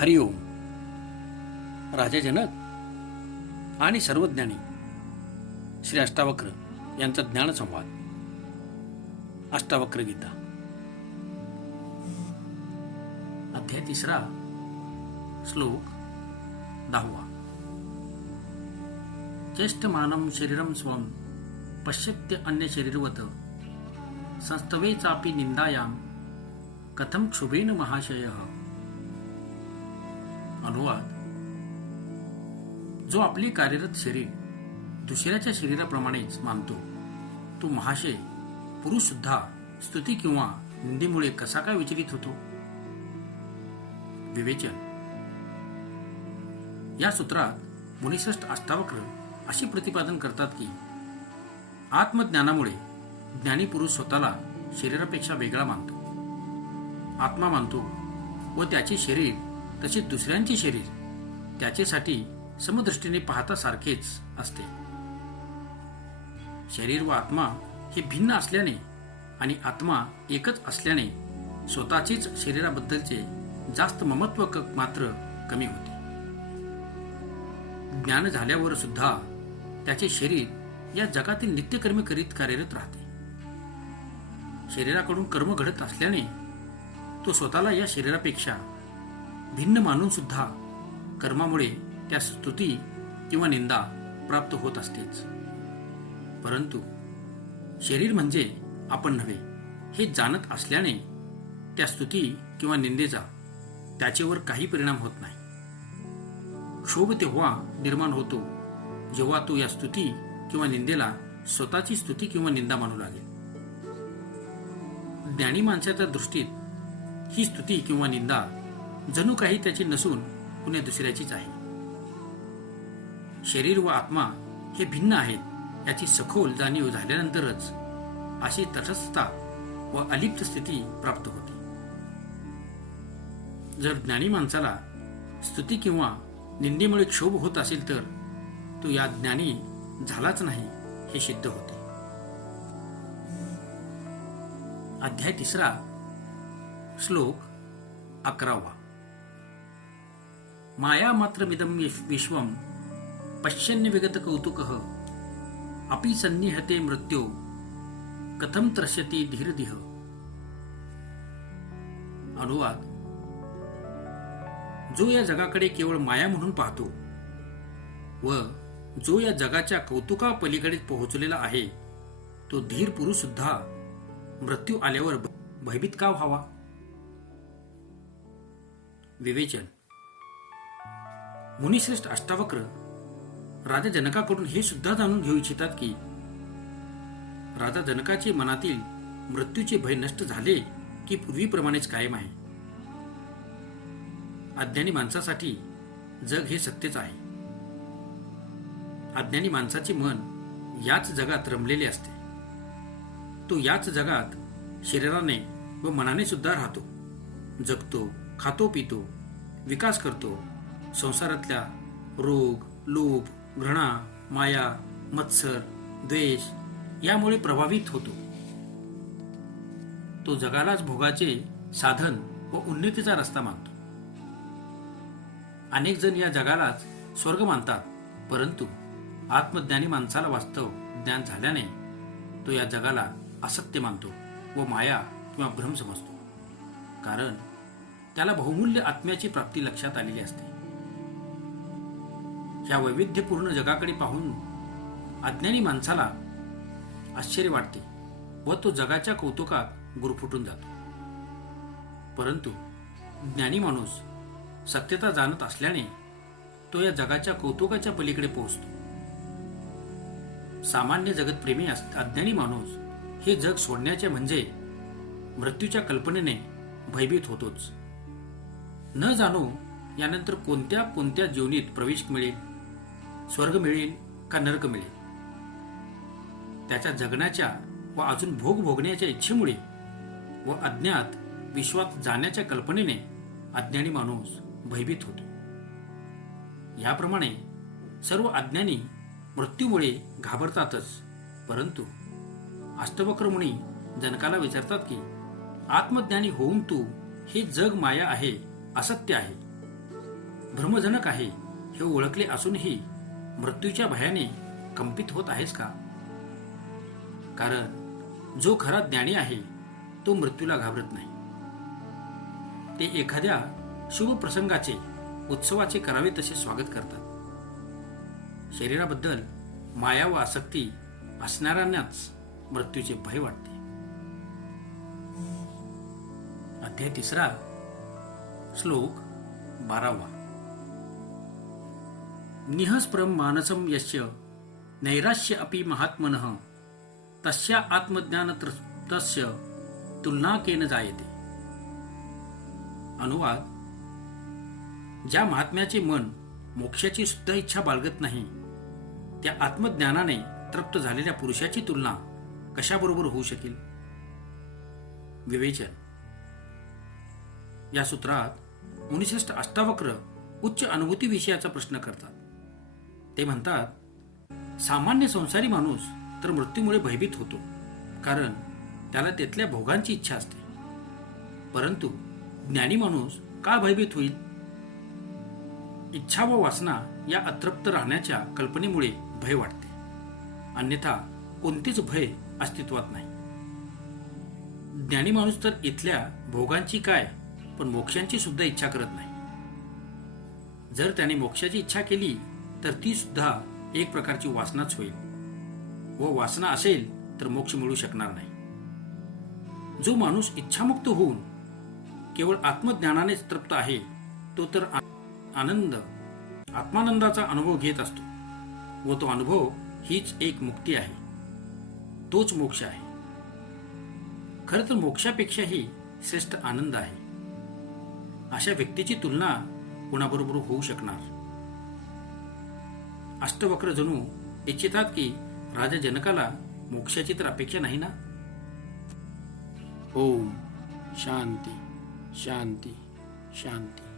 हरिओम. राजा जनक आणि सर्वज्ञानी श्री अष्टावक्र यांचा ज्ञानसंवाद. अष्टावक्र गीता अध्याय 3, श्लोक 10. चेष्टमानं शरीरं स्वं पश्यत्य अन्य शरीरवत संस्तवे चापि निंदायां कथं क्षुभेन महाशयः. अनुवाद. जो आपले कार्यरत शरीर दुसऱ्याच्या शरीराप्रमाणेच मानतो तो महाशय पुरुष सुद्धा स्तुती किंवा निंदेमुळे कसा काय विचलित होतो. विवेचन. या सूत्रात मुनिश्रेष्ठ अष्टावक्र असे प्रतिपादन करतात की आत्मज्ञानामुळे ज्ञानी पुरुष स्वतःला शरीरापेक्षा वेगळा मानतो, आत्मा मानतो व त्याचे शरीर तसेच दुसऱ्यांचे शरीर त्याच्यासाठी समदृष्टीने पाहता सारखेच असते. शरीर व आत्मा हे भिन्न असल्याने आणि आत्मा एकच असल्याने स्वतःचेच शरीराबद्दलचे जास्त ममत्व मात्र कमी होते. ज्ञान झाल्यावर सुद्धा त्याचे शरीर या जगातील नित्यकर्मी करीत कार्यरत राहते. शरीराकडून कर्म घडत असल्याने तो स्वतःला या शरीरापेक्षा भिन्न मानून सुद्धा कर्मामुळे त्या स्तुती किंवा निंदा प्राप्त होत असतेच. परंतु शरीर म्हणजे आपण नव्हे हे जाणत असल्याने त्या स्तुती किंवा निंदेचा त्याच्यावर काही परिणाम होत नाही. क्षोभ तेव्हा निर्माण होतो जेव्हा तो या स्तुती किंवा निंदेला स्वतःची स्तुती किंवा निंदा मानू लागेल. ज्ञानी माणसाच्या दृष्टीत ही स्तुती किंवा निंदा जणू काही त्याची नसून कुण्या दुसऱ्याचीच आहे. शरीर व आत्मा हे भिन्न आहेत याची सखोल जाणीव झाल्यानंतरच अशी तटस्थता व अलिप्त स्थिती प्राप्त होते. जर ज्ञानी माणसाला स्तुती किंवा निंदेमुळे क्षोभ होत असेल तर तो या ज्ञानी झालाच नाही हे सिद्ध होते. अध्याय 3, श्लोक 11. माया मात्रमिदं विश्वं पश्यन्य विगत कौतुकः अपि सन्निहते मृत्यो कथं त्रस्यति धीरधिः. अनुवाद. जो या जगाकडे केवळ माया म्हणून पाहतो व जो या जगाच्या कौतुका पलीकडे पोहोचलेला आहे तो धीर पुरुष सुद्धा मृत्यू आल्यावर भयभीत का व्हावा. विवेचन. मुनिश्रेष्ठ अष्टावक्र राजा जनकाकडून हे सुद्धा जाणून घेऊ इच्छितात की राजा जनकाचे मनातील मृत्यूचे भय नष्ट झाले की पूर्वीप्रमाणेच कायम आहे. अज्ञानी माणसासाठी जग हे सत्यच आहे. अज्ञानी माणसाचे मन याच जगात रमलेले असते. तो याच जगात शरीराने व मनाने सुद्धा राहतो, जगतो, खातो पितो, विकास करतो. संसारातल्या रोग, लोभ, घृणा, माया, मत्सर, द्वेष यामुळे प्रभावित होतो. तो जगालाच भोगाचे साधन व उन्नतीचा रस्ता मानतो. अनेक जण या जगालाच स्वर्ग मानतात, परंतु आत्मज्ञानी माणसाला वास्तव ज्ञान झाल्याने तो या जगाला असत्य मानतो व माया किंवा भ्रम समजतो, कारण त्याला बहुमूल्य आत्म्याची प्राप्ती लक्षात आलेली असते. या वैविध्यपूर्ण जगाकडे पाहून अज्ञानी माणसाला आश्चर्य वाटते व तो जगाच्या कौतुकात गुरफुटून जातो. परंतु ज्ञानी माणूस सत्यता जाणत असल्याने तो या जगाच्या कौतुकाच्या पलीकडे पोहोचतो. सामान्य जगतप्रेमी अज्ञानी माणूस हे जग सोडण्याचे म्हणजे मृत्यूच्या कल्पनेने भयभीत होतोच. न जाणो यानंतर कोणत्या कोणत्या जीवनीत प्रवेश मिळेल, स्वर्ग मिळेल का नरक मिळेल. त्याच्या जगण्याच्या व अजून भोग भोगण्याच्या इच्छेमुळे व अज्ञात विश्वात जाण्याच्या कल्पनेने अज्ञानी माणूस भयभीत होतो. याप्रमाणे सर्व अज्ञानी मृत्यूमुळे घाबरतातच, परंतु अष्टावक्र मुनी जनकाला विचारतात की आत्मज्ञानी होऊन तू हे जग माया आहे, असत्य आहे, भ्रमजनक आहे हे ओळखले असूनही मृत्यूच्या भयाने कंपित होत आहेस का? कारण जो खरा ज्ञानी आहे तो मृत्यूला घाबरत नाही. ते एखाद्या शुभ प्रसंगाचे, उत्सवाचे करावे तसे स्वागत करतात. शरीराबद्दल माया व आसक्ती असणाऱ्यांनाच मृत्यूचे भय वाटते. अध्याय 3, श्लोक 12. निहस्प्रम मानसम यस्य नैराश्य अपि महात्मनः तस्या आत्मज्ञानतृप्तस्य तुलना केन जायते. अनुवाद: ज्या महात्म्याचे मन मोक्षाची सुद्धा इच्छा बाळगत नाही त्या आत्मज्ञानाने तृप्त झालेल्या पुरुषाची तुलना कशाबरोबर होऊ शकेल? विवेचन. या सूत्रात मुनिश्रेष्ठ अष्टावक्र उच्च अनुभूती विषयाचा प्रश्न करतात. ते म्हणतात, सामान्य संसारी माणूस तर मृत्यूमुळे भयभीत होतो, कारण त्याला त्यातल्या भोगांची इच्छा असते. परंतु ज्ञानी माणूस का भयभीत होईल? इच्छा व वासना या अतृप्त राहण्याच्या कल्पनेमुळे भय वाटते, अन्यथा कोणतेच भय अस्तित्वात नाही. ज्ञानी माणूस तर इथल्या भोगांची काय, पण मोक्षांची सुद्धा इच्छा करत नाही. जर त्याने मोक्षाची इच्छा केली तर ती सुद्धा एक प्रकारची वासनाच होईल, व वासना असेल तर मोक्ष मिळू शकणार नाही. जो माणूस इच्छामुक्त होऊन केवळ आत्मज्ञानानेच तृप्त आहे तो तर आत्मानंदाचा अनुभव घेत असतो, व तो अनुभव हीच एक मुक्ती आहे, तोच मोक्ष आहे. खरं तर मोक्षापेक्षाही श्रेष्ठ आनंद आहे. अशा व्यक्तीची तुलना कोणाबरोबर होऊ शकणार? अष्टवक्र जणू इच्छितात की राजा जनकाला मोक्षाची तर अपेक्षा नाही ना. ओम शांती शांती शांती.